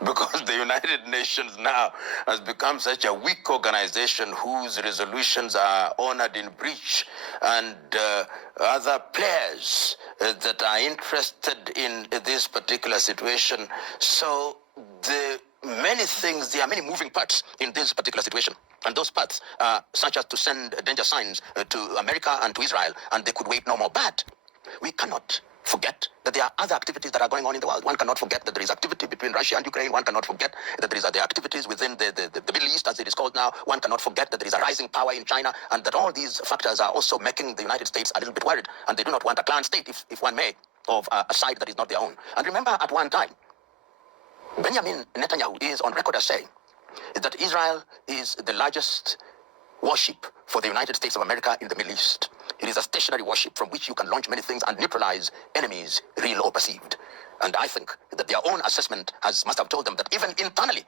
because the United Nations now has become such a weak organization whose resolutions are honored in breach, and other players that are interested in this particular situation. So there are many moving parts in this particular situation. And those parts are such as to send danger signs to America and to Israel, and they could wait no more. But we cannot forget that there are other activities that are going on in the world. One cannot forget that there is activity between Russia and Ukraine. One cannot forget that there are activities within the Middle East, as it is called now. One cannot forget that there is a rising power in China, and that all these factors are also making the United States a little bit worried, and they do not want a clan state, if one may, of a side that is not their own. And remember, at one time, Benjamin Netanyahu is on record as saying that Israel is the largest warship for the United States of America in the Middle East. It is a stationary warship from which you can launch many things and neutralize enemies, real or perceived. And I think that their own assessment must have told them that even internally,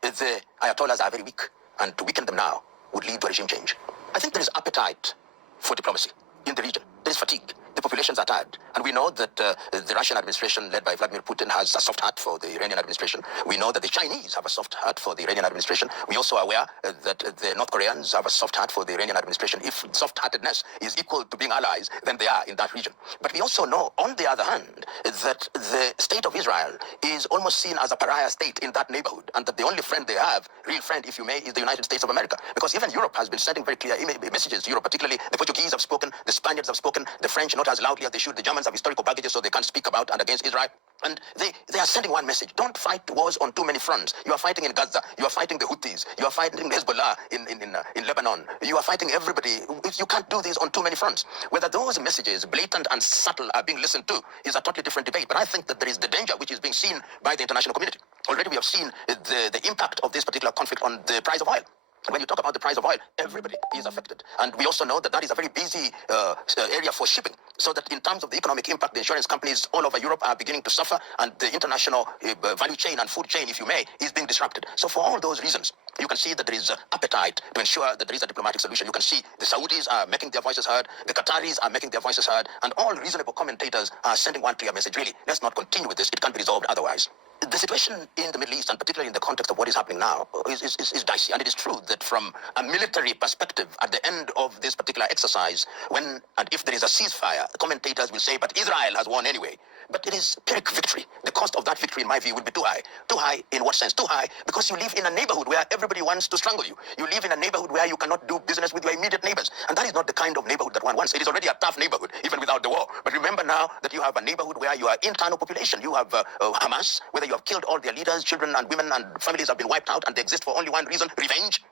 the Ayatollahs are very weak, and to weaken them now would lead to regime change. I think there is appetite for diplomacy in the region. There is fatigue. The populations are tired. And we know that the Russian administration led by Vladimir Putin has a soft heart for the Iranian administration. We know that the Chinese have a soft heart for the Iranian administration. We also are aware that the North Koreans have a soft heart for the Iranian administration. If soft-heartedness is equal to being allies, then they are in that region. But we also know, on the other hand, that the state of Israel is almost seen as a pariah state in that neighborhood, and that the only friend they have, real friend if you may, is the United States of America. Because even Europe has been sending very clear messages. Europe, particularly the Portuguese, have spoken, the Spaniards have spoken, the French not as loudly as they should. The Germans have historical baggages, so they can't speak about and against Israel. And they are sending one message: don't fight wars on too many fronts. You are fighting in Gaza, you are fighting the Houthis, you are fighting Hezbollah in Lebanon, you are fighting everybody. You can't do this on too many fronts. Whether those messages, blatant and subtle, are being listened to is a totally different debate. But I think that there is the danger which is being seen by the international community. Already we have seen the impact of this particular conflict on the price of oil. When you talk about the price of oil, everybody is affected. And we also know that that is a very busy area for shipping. So that in terms of the economic impact, the insurance companies all over Europe are beginning to suffer, and the international value chain and food chain, if you may, is being disrupted. So for all those reasons, you can see that there is appetite to ensure that there is a diplomatic solution. You can see the Saudis are making their voices heard, the Qataris are making their voices heard, and all reasonable commentators are sending one clear message: really, let's not continue with this. It can't be resolved otherwise. The situation in the Middle East, and particularly in the context of what is happening now, is dicey. And it is true that from a military perspective, at the end of this particular exercise, when and if there is a ceasefire, the commentators will say, but Israel has won anyway. But it is Pyrrhic victory. The cost of that victory, in my view, will be too high. Too high in what sense? Too high because you live in a neighborhood where everybody wants to strangle you. You live in a neighborhood where you cannot do business with your immediate neighbors. And that is not the kind of neighborhood that one wants. It is already a tough neighborhood, even without the war. But remember now that you have a neighborhood where you are internal population. You have Hamas, whether you have killed all their leaders, children and women and families have been wiped out, and they exist for only one reason: revenge.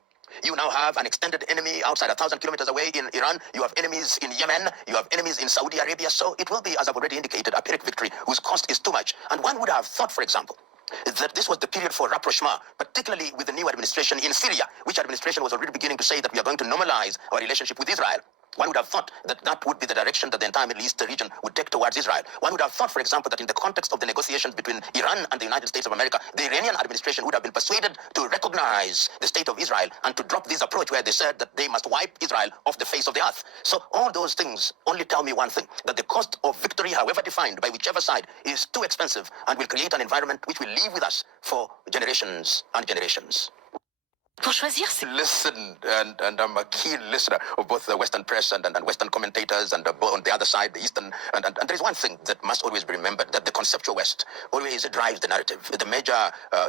You now have an extended enemy outside 1,000 kilometers away in Iran. You have enemies in Yemen. You have enemies in Saudi Arabia. So it will be, as I've already indicated, a Pyrrhic victory whose cost is too much. And one would have thought, for example, that this was the period for rapprochement, particularly with the new administration in Syria, which administration was already beginning to say that we are going to normalize our relationship with Israel. One would have thought that that would be the direction that the entire Middle East region would take towards Israel. One would have thought, for example, that in the context of the negotiations between Iran and the United States of America, the Iranian administration would have been persuaded to recognize the state of Israel and to drop this approach where they said that they must wipe Israel off the face of the earth. So all those things only tell me one thing: that the cost of victory, however defined by whichever side, is too expensive and will create an environment which will live with us for generations and generations. Pour choisir, listen, and I'm a keen listener of both the Western press and Western commentators, and on the other side, the Eastern. And there is one thing that must always be remembered: that the conceptual West always drives the narrative. The major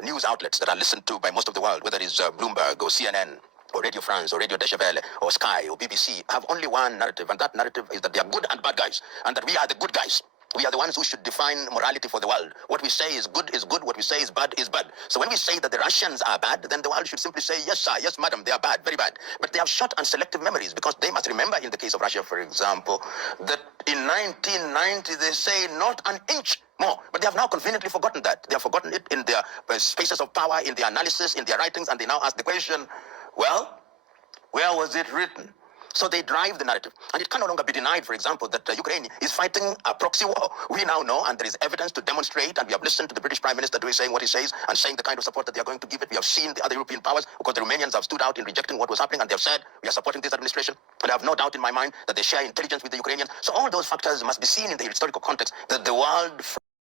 news outlets that are listened to by most of the world, whether it's Bloomberg or CNN or Radio France or Radio Deutsche Welle or Sky or BBC, have only one narrative, and that narrative is that they are good and bad guys, and that we are the good guys. We are the ones who should define morality for the world. What we say is good is good. What we say is bad is bad. So when we say that the Russians are bad, then the world should simply say, yes, sir, yes, madam, they are bad, very bad. But they have short and selective memories, because they must remember, in the case of Russia, for example, that in 1990, they say not an inch more. But they have now conveniently forgotten that. They have forgotten it in their spaces of power, in their analysis, in their writings, and they now ask the question, well, where was it written? So they drive the narrative. And it can no longer be denied, for example, that Ukraine is fighting a proxy war. We now know, and there is evidence to demonstrate, and we have listened to the British Prime Minister saying what he says, and saying the kind of support that they are going to give it. We have seen the other European powers, because the Romanians have stood out in rejecting what was happening, and they have said, we are supporting this administration. And I have no doubt in my mind that they share intelligence with the Ukrainians. So all those factors must be seen in the historical context, that the world